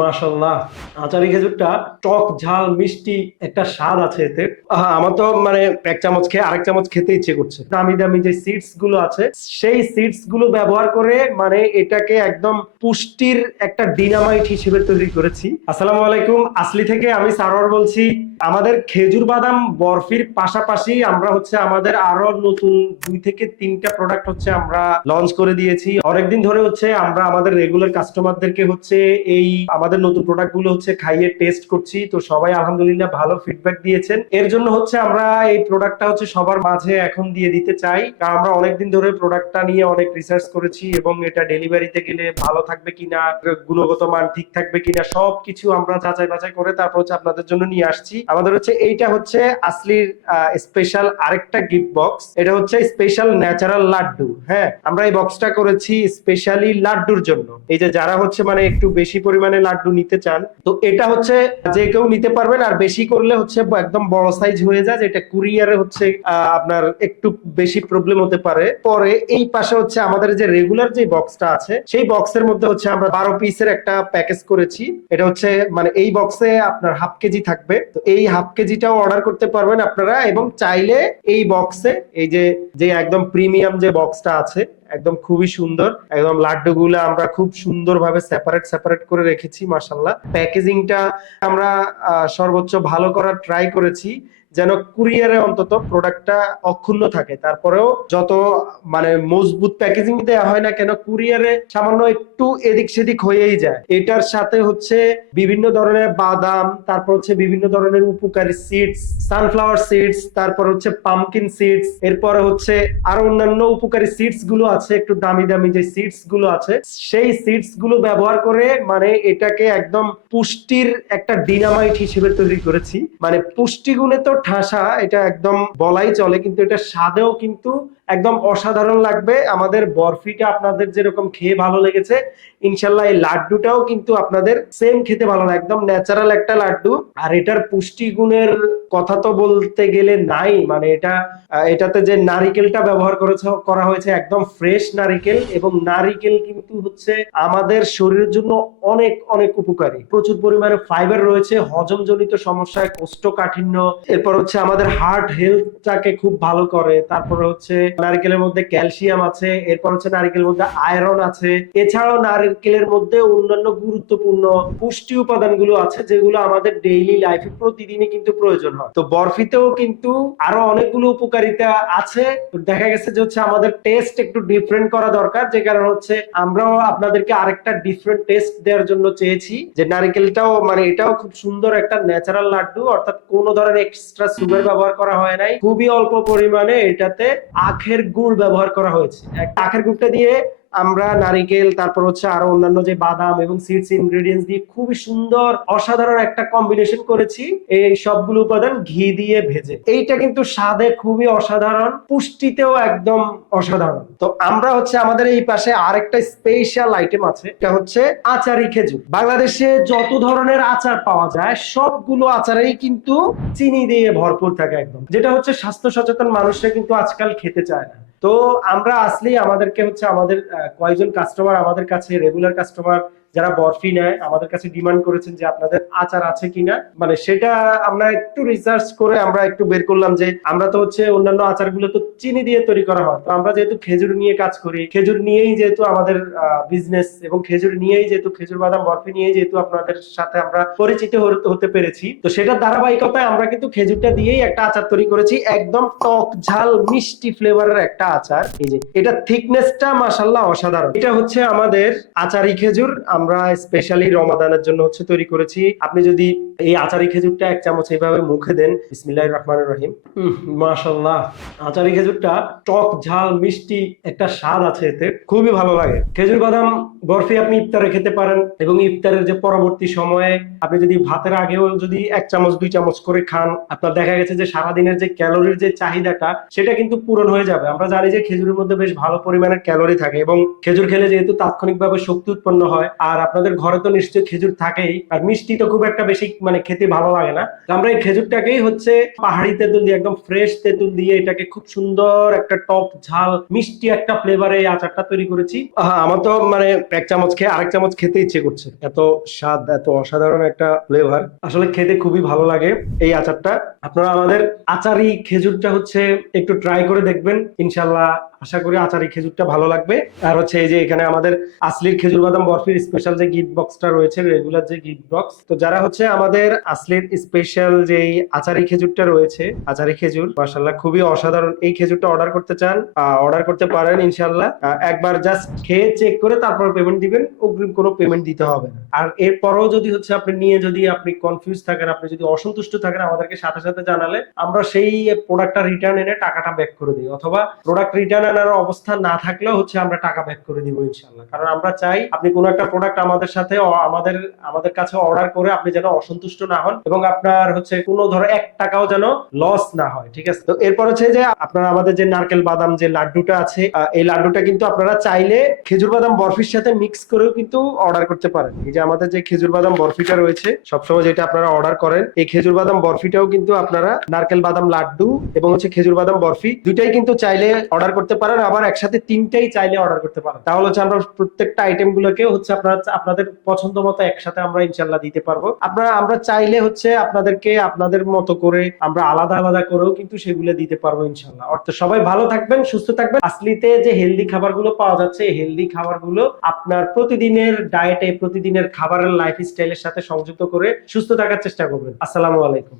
মাশাল্লাহ, আচারি খেজুরটা টক ঝাল মিষ্টি একটা স্বাদ আছে এতে। আমার তো মানে এক চামচ খেয়ে আরেক চামচ খেতে ইচ্ছে করছে। দামি দামি যে সিডস গুলো আছে সেই সিডস গুলো ব্যবহার করে মানে এটাকে একদম পুষ্টির একটা ডিনামাইট হিসেবে তৈরি করেছি। আসসালামু আলাইকুম, আসলি থেকে আমি সারোয়ার বলছি। আমাদের খেজুর বাদাম বরফির পাশাপাশি আমরা হচ্ছে আমাদের আরো নতুন 2 থেকে 3টা প্রোডাক্ট হচ্ছে আমরা লঞ্চ করে দিয়েছি। অনেকদিন ধরে হচ্ছে আমরা আমাদের রেগুলার কাস্টমারদেরকে হচ্ছে এই আমাদের নতুন প্রোডাক্ট গুলো হচ্ছে খাইয়ে টেস্ট করছি। তো সবাই আলহামদুলিল্লাহ ভালো ফিডব্যাক দিয়েছেন। এর জন্য হচ্ছে আমরা এই প্রোডাক্টটা হচ্ছে সবার মাঝে এখন দিয়ে দিতে চাই, কারণ আমরা অনেকদিন ধরে প্রোডাক্টটা নিয়ে অনেক রিসার্চ করেছি এবং এটা ডেলিভারিতে গেলে ভালো থাকবে কিনা, গুণগত মান ঠিক থাকবে কিনা সবকিছু আমরা যাচাই বাছাই করে তারপর হচ্ছে আপনাদের জন্য নিয়ে আসছি। আমাদের হচ্ছে এইটা হচ্ছে আসলির স্পেশাল আরেকটা গিফট বক্স। এটা হচ্ছে স্পেশাল ন্যাচারাল লাড্ডু। হ্যাঁ, আমরা এই বক্সটা করেছি স্পেশালি লাড্ডুর জন্য। এই যে যারা হচ্ছে মানে একটু বেশি পরিমাণে লাড্ডু নিতে চান, তো এটা হচ্ছে যে কেউ নিতে পারবেন। আর বেশি করলে হচ্ছে একদম বড় সাইজ হয়ে যায়, যেটা কুরিয়ারে হচ্ছে আপনার একটু বেশি প্রবলেম হতে পারে। পরে এই পাশে হচ্ছে আমাদের যে রেগুলার যে বক্সটা আছে সেই বক্সের মধ্যে হচ্ছে আমরা 12 পিসের একটা প্যাকেজ করেছি। এটা হচ্ছে মানে এই বক্সে আপনার হাফ কেজি থাকবে। তো এই হাফ কেজিটাও অর্ডার করতে পারবেন আপনারা, এবং চাইলে এই বক্সে এই যে যে একদম প্রিমিয়াম যে বক্সটা আছে একদম খুবই সুন্দর, একদম লাড্ডু গুলা আমরা খুব সুন্দর ভাবে সেপারেট সেপারেট করে রেখেছি। মাশাআল্লাহ, প্যাকেজিংটা আমরা সর্বোচ্চ ভালো করার ট্রাই করেছি যেন কুরিয়ারে অন্তত প্রোডাক্টটা অক্ষুণ্ণ থাকে। তারপরেও যত মানে মজবুত প্যাকেজিং দেওয়া হয় না কেন, কুরিয়ারে সামান্য একটু এদিক সেদিক হয়েই যায়। এটার সাথে হচ্ছে বিভিন্ন ধরনের বাদাম, তারপর হচ্ছে বিভিন্ন ধরনের উপকারী সিডস, সানফ্লাওয়ার সিডস, তারপর হচ্ছে পামকিন সিডস, এরপরে হচ্ছে আরো অন্যান্য উপকারী সিডস গুলো আছে, একটু দামি দামি যে সিডস গুলো আছে সেই সিডস গুলো ব্যবহার করে মানে এটাকে একদম পুষ্টির একটা ডিনামাইট হিসেবে তৈরি করেছি। মানে পুষ্টিগুণে তো ঠাসা, এটা একদম বলাই চলে, কিন্তু এটা স্বাদেও কিন্তু একদম অসাধারণ লাগবে। আমাদের বরফিটা আপনাদের যেরকম খেয়ে ভালো লেগেছে, ইনশাল্লাহ এই লাড্ডুটাও কিন্তু আপনাদের সেম খেতে ভালো লাগে। একদম ন্যাচারাল একটা লাড্ডু। আর এটার পুষ্টিগুণের কথা তো বলতে গেলে নাই, মানে এটাতে যে নারিকেলটা ব্যবহার করা হয়েছে একদম ফ্রেশ নারিকেল, এবং নারিকেল কিন্তু হচ্ছে আমাদের শরীরের জন্য অনেক অনেক উপকারী। প্রচুর পরিমাণে ফাইবার রয়েছে, হজমজনিত সমস্যায় কোষ্ঠকাঠিন্য, এরপর হচ্ছে আমাদের হার্ট হেলথটাকে খুব ভালো করে। তারপরে হচ্ছে নারকেলের মধ্যে ক্যালসিয়াম আছে, এরপর হচ্ছে নারকেলের মধ্যে আয়রন আছে। এছাড়াও নারকেলের মধ্যে অন্যান্য গুরুত্বপূর্ণ পুষ্টি উপাদানগুলো আছে যেগুলো আমাদের ডেইলি লাইফে প্রতিদিনই কিন্তু প্রয়োজন হয়। তো বরফিতেও কিন্তু আরো অনেকগুলো উপকারিতা আছে। দেখা গেছে যে হচ্ছে আমাদের টেস্ট একটু ডিফারেন্ট করা দরকার, যে কারণে হচ্ছে আমরাও আপনাদেরকে আরেকটা ডিফারেন্ট টেস্ট দেওয়ার জন্য চেয়েছি। যে নারকেলটাও মানে এটাও খুব সুন্দর একটা ন্যাচারাল লাড্ডু, অর্থাৎ কোনো ধরনের এক্সট্রা সুগার ব্যবহার করা হয় নাই। খুবই অল্প পরিমাণে এটাতে আখের গুড় ব্যবহার করা হয়েছে। আখের গুড়টা দিয়ে আমরা নারিকেল, তারপর হচ্ছে আরো অন্যান্য যে বাদাম এবং সিডস ইনগ্রেডিয়েন্টস দিয়ে খুবই সুন্দর অসাধারণ একটা কম্বিনেশন করেছি। এই সবগুলো উপাদান ঘি দিয়ে ভেজে, এইটা কিন্তু স্বাদে খুবই অসাধারণ, পুষ্টিতেও একদম অসাধারণ। তো আমরা হচ্ছে আমাদের এই পাশে আরেকটা স্পেশাল আইটেম আছে, এটা হচ্ছে আচারি খেজুর। বাংলাদেশে যত ধরনের আচার পাওয়া যায় সবগুলো আচারেই কিন্তু চিনি দিয়ে ভরপুর থাকে একদম, যেটা হচ্ছে স্বাস্থ্য সচেতন মানুষরা কিন্তু আজকাল খেতে চায় না। তো আমরা আসলে আমাদেরকে হচ্ছে আমাদের কয়েকজন কাস্টমার আমাদের কাছে রেগুলার কাস্টমার যারা বরফি নেয় আমাদের কাছে ডিমান্ড করেছেন যে আপনাদের আচার আছে কিনা। মানে সেটা আমরা একটু রিসার্চ করে আমরা একটু বের করলাম যে আমরা তো হচ্ছে অন্যান্য আচারগুলো তো চিনি দিয়ে তৈরি করা হয়, তো আমরা যেহেতু খেজুর নিয়ে কাজ করি, খেজুর নিয়েই যেহেতু আমাদের বিজনেস, এবং খেজুর নিয়েই যেহেতু খেজুর বাদাম বরফি নিয়েই যেহেতু আপনাদের সাথে আমরা পরিচিত হতে পেরেছি, তো সেটার ধারাবাহিকতায় আমরা কিন্তু খেজুরটা দিয়েই একটা আচার তৈরি করেছি। একদম টক ঝাল মিষ্টি ফ্লেভারের একটা আচার। এই যে এটা থিকনেসটা মাশাআল্লাহ অসাধারণ। এটা হচ্ছে আমাদের আচারি খেজুর, আমরা স্পেশালি রমাদানের জন্য হচ্ছে তৈরি করেছি। আপনি যদি এই আচারি খেজুরটা এক চামচ এইভাবে মুখে দেন, বিসমিল্লাহির রহমানির রহিম, মাশাআল্লাহ, আচারি খেজুরটা টক ঝাল মিষ্টি একটা স্বাদ আছে এতে, খুবই ভালো লাগে। খেজুর বাদাম বরফি আপনি ইফতারে খেতে পারেন, এবং ইফতারের যে পরবর্তী সময়ে আপনি যদি ভাতের আগেও যদি 1 চামচ 2 চামচ করে খান, আপনার দেখা গেছে যে সারাদিনের যে ক্যালোরির যে চাহিদাটা সেটা কিন্তু পূরণ হয়ে যাবে। আমরা জানি যে খেজুরের মধ্যে বেশ ভালো পরিমাণের ক্যালোরি থাকে, এবং খেজুর খেলে যেহেতু তাৎক্ষণিকভাবে শক্তি উৎপন্ন হয়, আর আর আপনাদের ঘরে তো নিশ্চয়ই খেজুর থাকেই, আর মিষ্টি তো খুব একটা বেশি মানে খেতে ভালো লাগে না। তো আমরা এই খেজুরটাকেই হচ্ছে পাহাড়ি তেঁতুল দিয়ে, একদম ফ্রেশ তেঁতুল দিয়ে এটাকে খুব সুন্দর একটা টক ঝাল মিষ্টি একটা ফ্লেভারে এই আচারটা তৈরি করেছি। আমার তো মানে এক চামচ খেয়ে আরেক চামচ খেতে ইচ্ছে করছে, এত স্বাদ, এত অসাধারণ একটা ফ্লেভার, আসলে খেতে খুবই ভালো লাগে এই আচারটা। আপনারা আমাদের আচারি খেজুরটা হচ্ছে একটু ট্রাই করে দেখবেন, ইনশাল্লাহ আশা করি আচারি খেজুরটা ভালো লাগবে। আর হচ্ছে এই যে এখানে আমাদের আসলির খেজুর বাদাম বরফির স্পেশাল যে গিফট বক্সটা রয়েছে, রেগুলার যে গিফট বক্স, তো যারা হচ্ছে আমাদের আসলির স্পেশাল যে আচারি খেজুরটা রয়েছে, আচারি খেজুর মাশাআল্লাহ খুবই অসাধারণ, এই খেজুরটা অর্ডার করতে চান অর্ডার করতে পারেন ইনশাআল্লাহ। একবার জাস্ট খেয়ে চেক করে তারপর পেমেন্ট দিবেন, অগ্রিম কোনো পেমেন্ট দিতে হবে না। আর এরপরও যদি হচ্ছে আপনি নিয়ে যদি আপনি কনফিউজ থাকেন, আপনি যদি অসন্তুষ্ট থাকেন, আমাদেরকে সাথে সাথে জানালে আমরা সেই প্রোডাক্টটা রিটার্ন এনে টাকাটা ব্যাক করে দিই, অথবা প্রোডাক্ট রিটার্ন আনার অবস্থা না থাকলেও হচ্ছে আমরা টাকা ব্যাক করে দিব ইনশাআল্লাহ। কারণ আমরা চাই আপনি কোনো একটা প্রোডাক্ট আমাদের সাথে আমাদের কাছে অর্ডার করে আপনি যেন অসন্তুষ্ট না হন, এবং আপনার হচ্ছে কোনো ধরো 1 টাকাও যেন লস না হয়, ঠিক আছে? তো এরপর হচ্ছে যে আপনারা আমাদের যে নারকেল বাদাম যে লাড্ডুটা আছে, এই লাড্ডুটা কিন্তু আপনারা চাইলে খেজুর বাদাম বরফির সাথে মিক্স করেও কিন্তু অর্ডার করতে পারেন। এই যে আমাদের যে খেজুর বাদাম বরফিটা রয়েছে সবসময় যেটা আপনারা অর্ডার করেন, এই খেজুর বাদাম বরফিটাও কিন্তু আপনারা নারকেল বাদাম লাড্ডু এবং হচ্ছে খেজুর বাদাম বরফি দুইটাই কিন্তু চাইলে অর্ডার করতে পারেন, আবার একসাথে 3টাই চাইলে অর্ডার করতে পারেন। তাহলে হচ্ছে আমরা প্রত্যেকটা আইটেম গুলোকে হচ্ছে আপনাদের পছন্দ মতো একসাথে আমরা ইনশাল্লাহ দিতে পারবো। আমরা চাইলে হচ্ছে আপনাদেরকে আপনাদের মতো করে আমরা আলাদা আলাদা করেও কিন্তু সেগুলো দিতে পারবো ইনশাল্লাহ। অর্থাৎ সবাই ভালো থাকবেন, সুস্থ থাকবেন। আসলিতে যে হেলদি খাবারগুলো পাওয়া যাচ্ছে, এই হেলদি খাবারগুলো আপনার প্রতিদিনের ডায়েটে, প্রতিদিনের খাবারের লাইফস্টাইলের সাথে সংযুক্ত করে সুস্থ থাকার চেষ্টা করবেন। আসসালামু আলাইকুম।